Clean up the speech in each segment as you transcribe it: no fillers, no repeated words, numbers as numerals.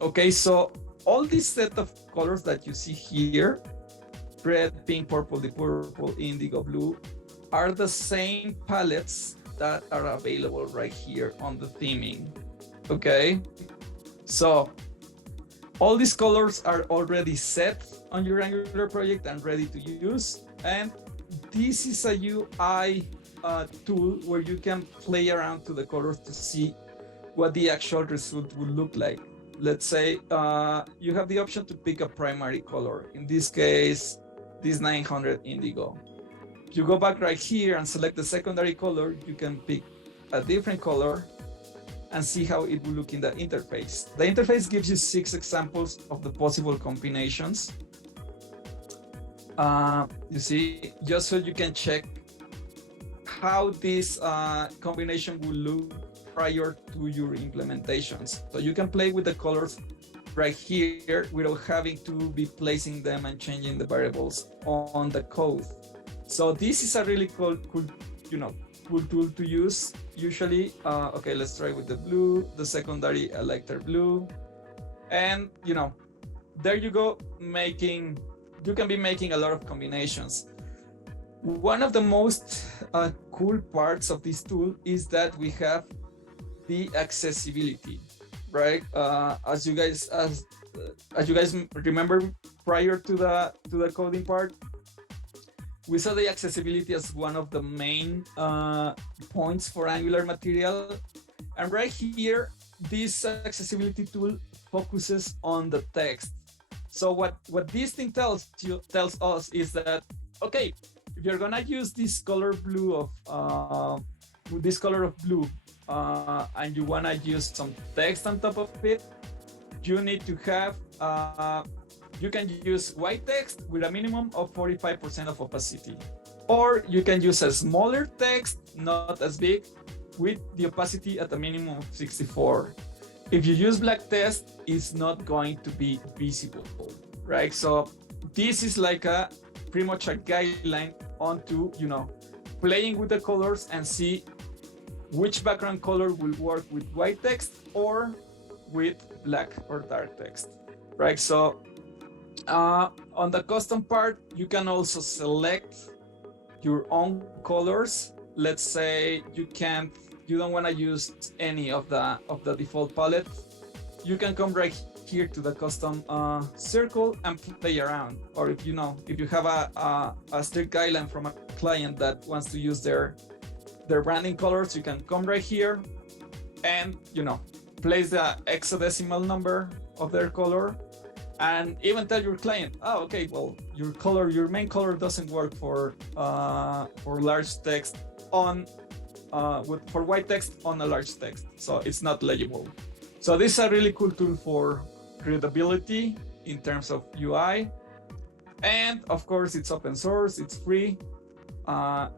Okay, so all this set of colors that you see here, red, pink, purple, the purple, indigo, blue, are the same palettes that are available right here on the theming. Okay, so all these colors are already set on your Angular project and ready to use. And this is a UI tool where you can play around to the colors to see what the actual result would look like. Let's say you have the option to pick a primary color. In this case, this 900 indigo. If you go back right here and select the secondary color, you can pick a different color and see how it will look in the interface. The interface gives you 6 examples of the possible combinations. You see, just so you can check how this combination will look prior to your implementations. So you can play with the colors right here without having to be placing them and changing the variables on the code. So this is a really cool tool to use. Usually, okay, let's try with the blue, the secondary lighter blue, and there you go, you can be making a lot of combinations. One of the most cool parts of this tool is that we have the accessibility, right? As you guys remember, prior to the coding part, we saw the accessibility as one of the main points for Angular material. And right here, this accessibility tool focuses on the text. So what this thing tells us is that, okay, if you're gonna use this color blue and you wanna use some text on top of it, you need to have you can use white text with a minimum of 45% of opacity. Or you can use a smaller text, not as big, with the opacity at a minimum of 64. If you use black text, it's not going to be visible, right? So this is like pretty much a guideline onto, playing with the colors and see which background color will work with white text or with black or dark text, right? So on the custom part, you can also select your own colors. Let's say you don't want to use any of the default palette. You can come right here to the custom circle and play around. Or if you have a strict guideline from a client that wants to use their branding colors, you can come right here and place the hexadecimal number of their color, and even tell your client, oh, okay, well, your main color doesn't work for large text for white text on a large text, so it's not legible. So this is a really cool tool for readability in terms of UI, and of course it's open source, it's free.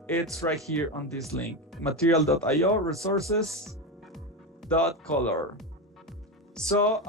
It's right here on this link, material.io resources.color. So